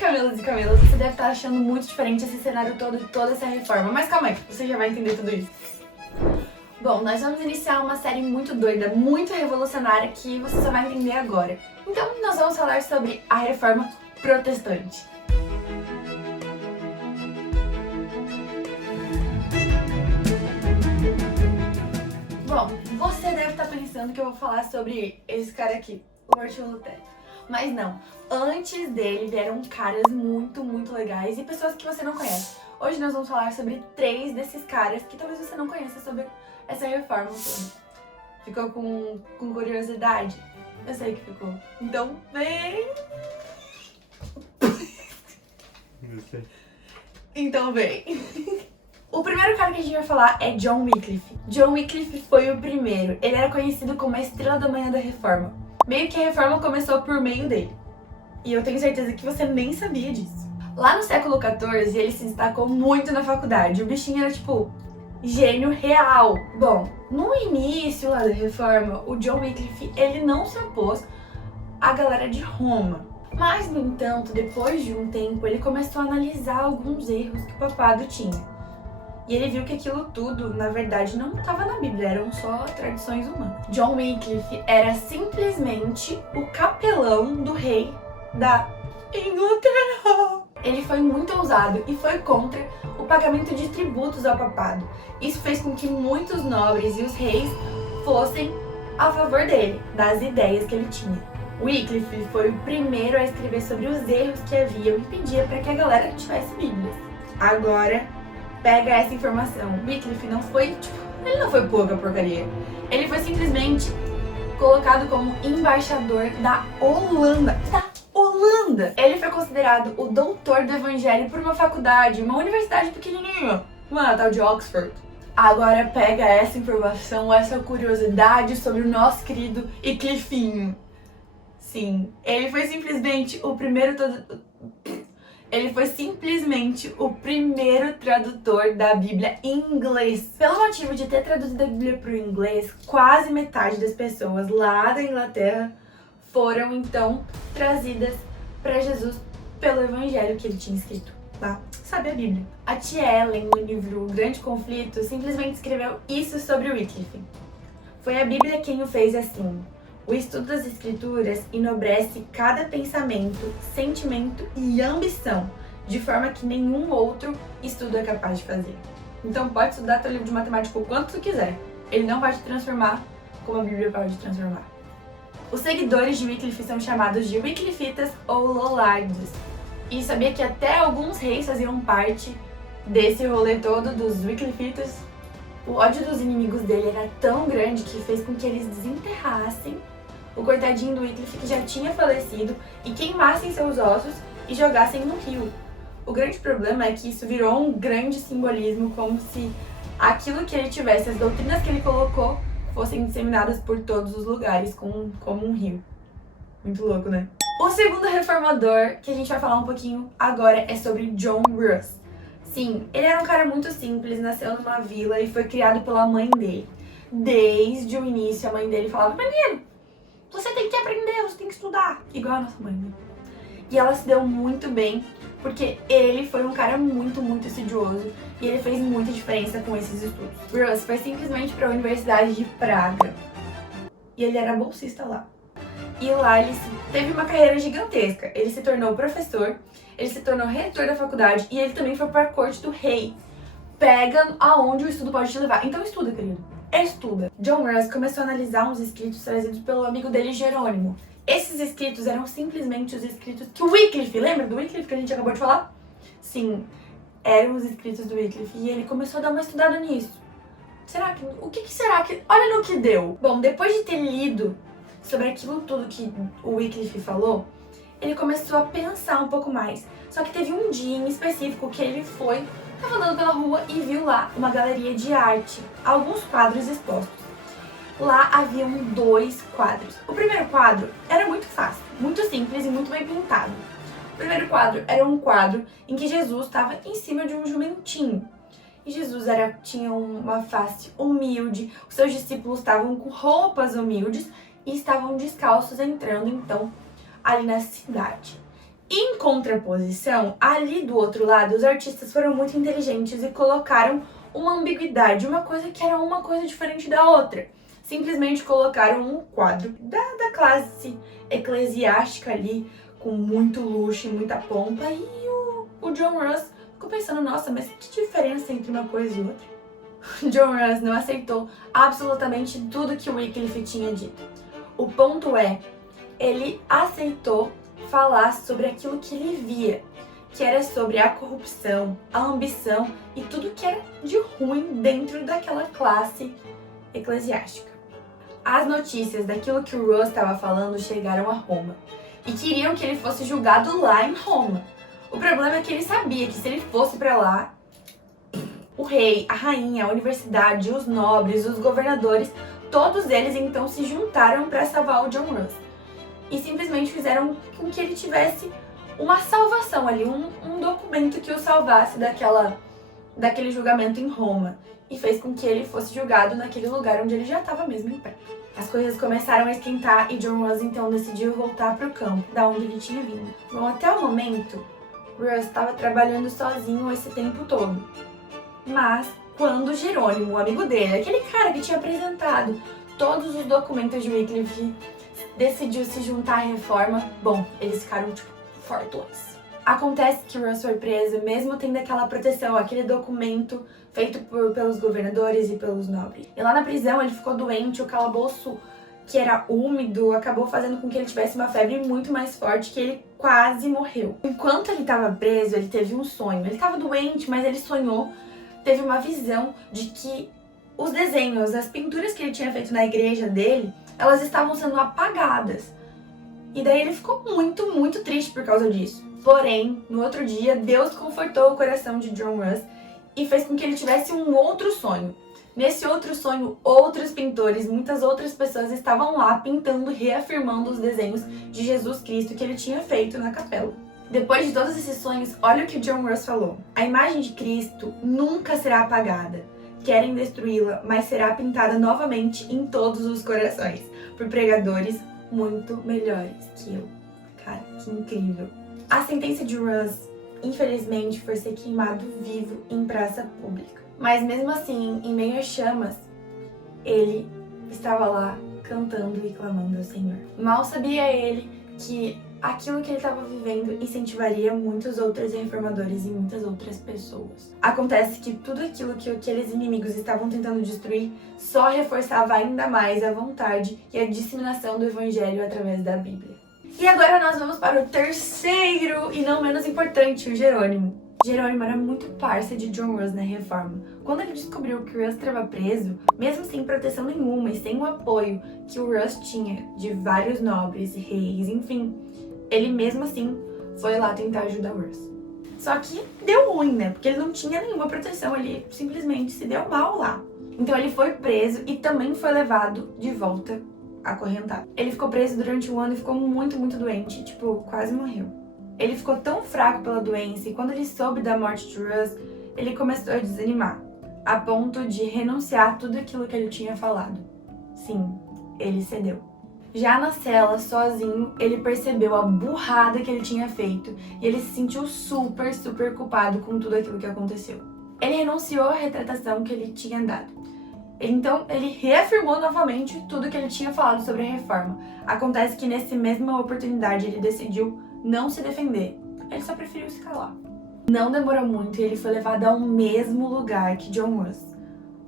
Camilas e Camilas, você deve estar achando muito diferente esse cenário todo e toda essa reforma. Mas calma aí, você já vai entender tudo isso. Bom, nós vamos iniciar uma série muito doida, muito revolucionária que você só vai entender agora. Então, nós vamos falar sobre a Reforma Protestante. Bom, você deve estar pensando que eu vou falar sobre esse cara aqui, o Martinho Lutero. Mas não, antes dele vieram caras muito legais e pessoas que você não conhece. Hoje nós vamos falar sobre 3 desses caras que talvez você não conheça sobre essa reforma toda. Ficou com curiosidade? Eu sei que ficou. Então vem! Então vem! O primeiro cara que a gente vai falar é John Wycliffe. John Wycliffe foi o primeiro. Ele era conhecido como a estrela da manhã da reforma. Meio que a reforma começou por meio dele. E eu tenho certeza que você nem sabia disso. Lá no século XIV, ele se destacou muito na faculdade. O bichinho era tipo gênio real. Bom, no início lá da reforma, o John Wycliffe, ele não se opôs à galera de Roma. Mas, no entanto, depois de um tempo, ele começou a analisar alguns erros que o papado tinha. E ele viu que aquilo tudo, na verdade, não estava na Bíblia, eram só tradições humanas. John Wycliffe era simplesmente o capelão do rei da Inglaterra. Ele foi muito ousado e foi contra o pagamento de tributos ao papado. Isso fez com que muitos nobres e os reis fossem a favor dele, das ideias que ele tinha. Wycliffe foi o primeiro a escrever sobre os erros que haviam e pedia para que a galera tivesse Bíblias. Agora, pega essa informação. Wycliffe não foi, ele não foi pouca porcaria. Ele foi simplesmente colocado como embaixador da Holanda. Ele foi considerado o doutor do evangelho por uma faculdade, uma universidade pequenininha, uma tal de Oxford. Agora pega essa informação, essa curiosidade sobre o nosso querido Wycliffinho. Sim, ele foi simplesmente o primeiro tradutor da Bíblia em inglês. Pelo motivo de ter traduzido a Bíblia para o inglês, quase metade das pessoas lá da Inglaterra foram então trazidas para Jesus pelo evangelho que ele tinha escrito lá. Sabe a Bíblia? A T. Ellen, no livro O Grande Conflito, simplesmente escreveu isso sobre Wycliffe. Foi a Bíblia quem o fez assim. O estudo das Escrituras enobrece cada pensamento, sentimento e ambição, de forma que nenhum outro estudo é capaz de fazer. Então pode estudar teu livro de matemática o quanto tu quiser. Ele não vai te transformar como a Bíblia pode te transformar. Os seguidores de Wycliffe são chamados de Wycliffitas ou Lollards. E sabia que até alguns reis faziam parte desse rolê todo dos Wycliffitas? O ódio dos inimigos dele era tão grande que fez com que eles desenterrassem o coitadinho do Wycliffe que já tinha falecido e queimassem seus ossos e jogassem no rio. O grande problema é que isso virou um grande simbolismo, como se aquilo que ele tivesse, as doutrinas que ele colocou, fossem disseminadas por todos os lugares, como um rio. Muito louco, né? O segundo reformador que a gente vai falar um pouquinho agora é sobre John Russ. Sim, ele era um cara muito simples, nasceu numa vila e foi criado pela mãe dele. Desde o início, a mãe dele falava: menino, você tem que aprender, você tem que estudar. Igual a nossa mãe, né? E ela se deu muito bem, porque ele foi um cara muito estudioso e ele fez muita diferença com esses estudos. Russ foi simplesmente para a Universidade de Praga e ele era bolsista lá. E lá ele teve uma carreira gigantesca. Ele se tornou professor, ele se tornou reitor da faculdade e ele também foi para a corte do rei. Pega aonde o estudo pode te levar. Então estuda, querido. Estuda. John Russ começou a analisar uns escritos trazidos pelo amigo dele, Jerônimo. Esses escritos eram simplesmente os escritos que o Wycliffe, lembra do Wycliffe que a gente acabou de falar? Sim, eram os escritos do Wycliffe e ele começou a dar uma estudada nisso. O que será que... Olha no que deu. Bom, depois de ter lido sobre aquilo tudo que o Wycliffe falou, ele começou a pensar um pouco mais. Só que teve um dia em específico que ele estava andando pela rua e viu lá uma galeria de arte, alguns quadros expostos. Lá haviam 2 quadros. O primeiro quadro era muito fácil, muito simples e muito bem pintado. O primeiro quadro era um quadro em que Jesus estava em cima de um jumentinho. E Jesus tinha uma face humilde, os seus discípulos estavam com roupas humildes e estavam descalços entrando então ali na cidade. Em contraposição, ali do outro lado, os artistas foram muito inteligentes e colocaram uma ambiguidade, uma coisa que era uma coisa diferente da outra. Simplesmente colocaram um quadro da classe eclesiástica ali, com muito luxo e muita pompa, e o John Ross ficou pensando, nossa, mas que diferença entre uma coisa e outra? John Ross não aceitou absolutamente tudo que o Wycliffe tinha dito. O ponto é, ele aceitou falar sobre aquilo que ele via, que era sobre a corrupção, a ambição e tudo que era de ruim dentro daquela classe eclesiástica. As notícias daquilo que o Ross estava falando chegaram a Roma e queriam que ele fosse julgado lá em Roma. O problema é que ele sabia que se ele fosse para lá, o rei, a rainha, a universidade, os nobres, os governadores, todos eles então se juntaram para salvar o John Ross. E simplesmente fizeram com que ele tivesse uma salvação ali, um documento que o salvasse daquele julgamento em Roma. E fez com que ele fosse julgado naquele lugar onde ele já estava mesmo em pé. As coisas começaram a esquentar e John Ross então decidiu voltar para o campo, da onde ele tinha vindo. Bom, até o momento, Ross estava trabalhando sozinho esse tempo todo. Mas quando Jerônimo, o amigo dele, aquele cara que tinha apresentado todos os documentos de Wycliffe, decidiu se juntar à reforma, bom, eles ficaram tipo fortões. Acontece que Ross foi preso, mesmo tendo aquela proteção, aquele documento feito pelos governadores e pelos nobres. E lá na prisão ele ficou doente, o calabouço, que era úmido, acabou fazendo com que ele tivesse uma febre muito mais forte, que ele quase morreu. Enquanto ele estava preso, ele teve um sonho. Ele estava doente, mas ele sonhou, teve uma visão de que os desenhos, as pinturas que ele tinha feito na igreja dele, elas estavam sendo apagadas. E daí ele ficou muito, muito triste por causa disso. Porém, no outro dia, Deus confortou o coração de John Ross e fez com que ele tivesse um outro sonho. Nesse outro sonho, outros pintores, muitas outras pessoas estavam lá pintando, reafirmando os desenhos de Jesus Cristo que ele tinha feito na capela. Depois de todos esses sonhos, olha o que John Ross falou. A imagem de Cristo nunca será apagada. Querem destruí-la, mas será pintada novamente em todos os corações, por pregadores muito melhores que eu. Cara, que incrível. A sentença de Ross, infelizmente, foi ser queimado vivo em praça pública. Mas mesmo assim, em meio às chamas, ele estava lá cantando e clamando ao Senhor. Mal sabia ele que aquilo que ele estava vivendo incentivaria muitos outros reformadores e muitas outras pessoas. Acontece que tudo aquilo que aqueles inimigos estavam tentando destruir só reforçava ainda mais a vontade e a disseminação do Evangelho através da Bíblia. E agora nós vamos para o terceiro e não menos importante, o Jerônimo. Jerônimo era muito parça de John Ross na reforma. Quando ele descobriu que o Ross estava preso, mesmo sem proteção nenhuma e sem o apoio que o Ross tinha de vários nobres, reis, enfim, ele mesmo assim foi lá tentar ajudar o Ross. Só que deu ruim, né? Porque ele não tinha nenhuma proteção, ele simplesmente se deu mal lá. Então ele foi preso e também foi levado de volta acorrentado. Ele ficou preso durante um ano e ficou muito, muito doente, tipo, quase morreu. Ele ficou tão fraco pela doença e quando ele soube da morte de Ross, ele começou a desanimar, a ponto de renunciar a tudo aquilo que ele tinha falado. Sim, ele cedeu. Já na cela, sozinho, ele percebeu a burrada que ele tinha feito e ele se sentiu super, super culpado com tudo aquilo que aconteceu. Ele renunciou à retratação que ele tinha dado. Então, ele reafirmou novamente tudo que ele tinha falado sobre a reforma. Acontece que nessa mesma oportunidade ele decidiu não se defender. Ele só preferiu se calar. Não demorou muito e ele foi levado ao mesmo lugar que John Ross.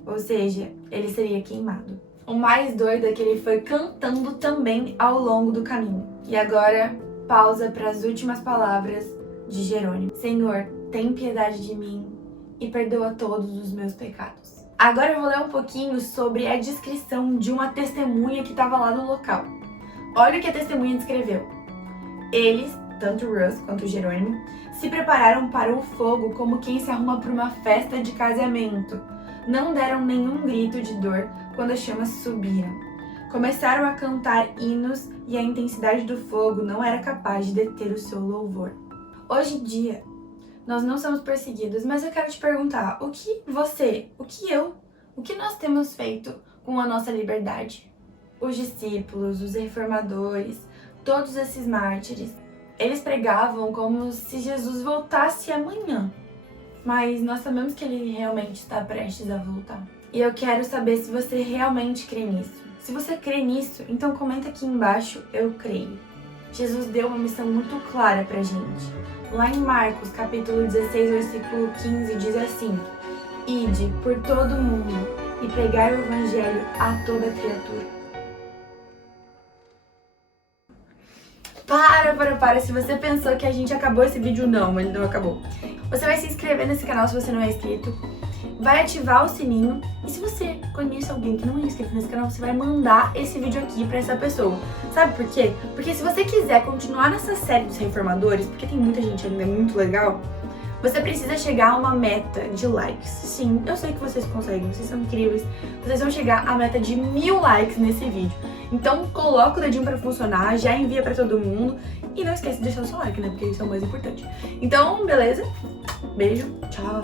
Ou seja, ele seria queimado. O mais doido é que ele foi cantando também ao longo do caminho. E agora, pausa para as últimas palavras de Jerônimo. Senhor, tem piedade de mim e perdoa todos os meus pecados. Agora eu vou ler um pouquinho sobre a descrição de uma testemunha que estava lá no local. Olha o que a testemunha descreveu. Eles, tanto Ross quanto Jerônimo, se prepararam para o fogo como quem se arruma para uma festa de casamento. Não deram nenhum grito de dor quando as chamas subiram. Começaram a cantar hinos e a intensidade do fogo não era capaz de deter o seu louvor. Hoje em dia, nós não somos perseguidos, mas eu quero te perguntar, o que nós temos feito com a nossa liberdade? Os discípulos, os reformadores, todos esses mártires, Eles pregavam como se Jesus voltasse amanhã. Mas nós sabemos que ele realmente está prestes a voltar. E eu quero saber se você realmente crê nisso. Se você crê nisso, então comenta aqui embaixo, eu creio. Jesus deu uma missão muito clara pra gente. Lá em Marcos, capítulo 16, versículo 15, diz assim: Ide por todo mundo e pregai o evangelho a toda criatura. Para, se você pensou que a gente acabou esse vídeo, não, ele não acabou. Você vai se inscrever nesse canal se você não é inscrito, vai ativar o sininho, e se você conhece alguém que não é inscrito nesse canal, você vai mandar esse vídeo aqui pra essa pessoa. Sabe por quê? Porque se você quiser continuar nessa série dos reformadores, porque tem muita gente ainda muito legal, você precisa chegar a uma meta de likes. Sim, eu sei que vocês conseguem, vocês são incríveis. Vocês vão chegar à meta de 1000 likes nesse vídeo. Então coloca o dedinho pra funcionar, já envia pra todo mundo. E não esquece de deixar o seu like, né? Porque isso é o mais importante. Então, beleza? Beijo, tchau!